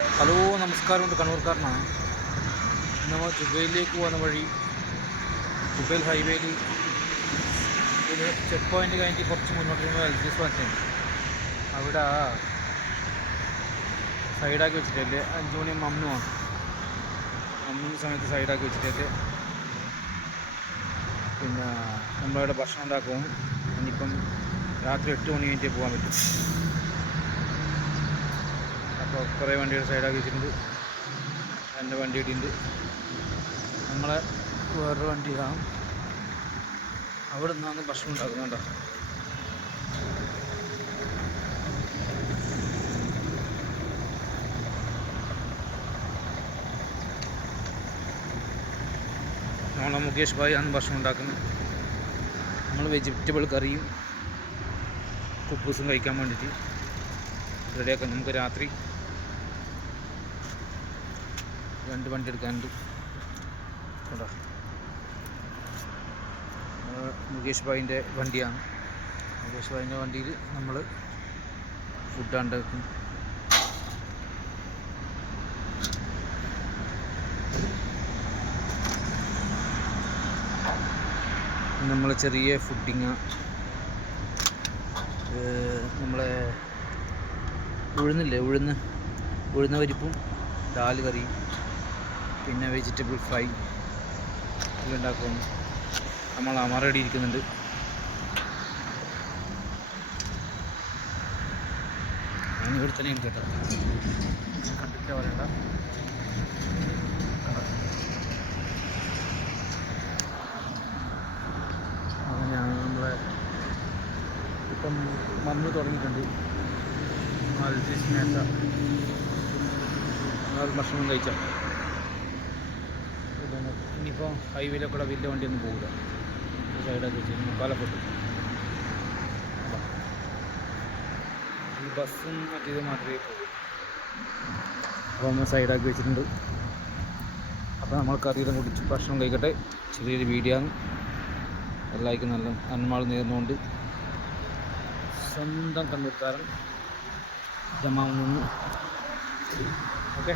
Hello നമസ്കാരമുണ്ട്, കണ്ണൂർക്കാരനാണ്. നമ്മൾ ജുബൈലിലേക്ക് പോകുന്ന വഴി ജുബൈൽ ഹൈവേയിൽ ഒരു ചെക്ക് പോയിൻ്റ് കഴിഞ്ഞിട്ട് കുറച്ച് മുന്നോട്ട് വരുമ്പോൾ എൽജി സ്വാറ്റുണ്ട്. അവിടെ സൈഡാക്കി വെച്ചിട്ടല്ലേ 5 മണി മമ്മുവാണ്. മമ്മിൻ്റെ സമയത്ത് സൈഡാക്കി വെച്ചിട്ടല്ലേ പിന്നെ നമ്മളവിടെ ഭക്ഷണം ഉണ്ടാക്കും. ഇനിയിപ്പം രാത്രി 8 മണി കഴിഞ്ഞിട്ടേ പോകാൻ പറ്റും. അപ്പോൾ കുറേ വണ്ടികൾ സൈഡാക്കി വെച്ചിട്ടുണ്ട്. എൻ്റെ വണ്ടി ഇടിയുണ്ട്. നമ്മളെ വേറൊരു വണ്ടി കാണും. അവിടെ നിന്നാണ് ഭക്ഷണം ഉണ്ടാക്കുന്നുണ്ടോ. നമ്മളെ മുകേഷ് ഭായി ആണ് ഭക്ഷണം ഉണ്ടാക്കുന്നത്. നമ്മൾ വെജിറ്റബിൾ കറിയും കുബൂസും കഴിക്കാൻ വേണ്ടിയിട്ട് റെഡിയാക്കാം. നമുക്ക് രാത്രി 2 വണ്ടി എടുക്കാനുണ്ട് കേട്ടോ. മുകേഷ് ഭായിൻ്റെ വണ്ടിയാണ്. മുകേഷ് ഭായിൻ്റെ വണ്ടിയിൽ നമ്മൾ ഫുഡ് ഉണ്ടാക്കും. നമ്മൾ ചെറിയ ഫുഡിങ് നമ്മളെ ഉഴുന്ന പരിപ്പും ദാൽ കറിയും പിന്നെ വെജിറ്റബിൾ ഫ്രൈ എല്ലാം ഉണ്ടാക്കുന്നു. നമ്മൾ അമറടി ഇരിക്കുന്നുണ്ട്. ഞാനിവിടെ തന്നെ ഉണ്ട് കേട്ടോ, കണ്ടിട്ട് പറയണ്ട. അങ്ങനെയാണ് നമ്മളെ ഇപ്പം വന്ന് തുടങ്ങിയിട്ടുണ്ട്. ഭക്ഷണം കഴിച്ചാൽ ഇനിയിപ്പോൾ ഹൈവേയിലൊക്കെ വലിയ വണ്ടിയൊന്നും പോകില്ല. സൈഡൊക്കെ വെച്ച് പാലപ്പെട്ടു ഈ ബസ്സും മറ്റേത് മാത്രമേ പോകും. അപ്പോൾ നമ്മൾ സൈഡാക്കി വെച്ചിട്ടുണ്ട്. അപ്പോൾ നമ്മൾ കറിയെല്ലാം കുടിച്ച് ഭക്ഷണം കഴിക്കട്ടെ. ചെറിയൊരു വീഡിയോ ആണ്. എല്ലാവർക്കും നല്ല നന്മകൾ നേർന്നുകൊണ്ട് സ്വന്തം കണ്ണൂർക്കാരൻ ജമാവുന്നു. ഓക്കെ.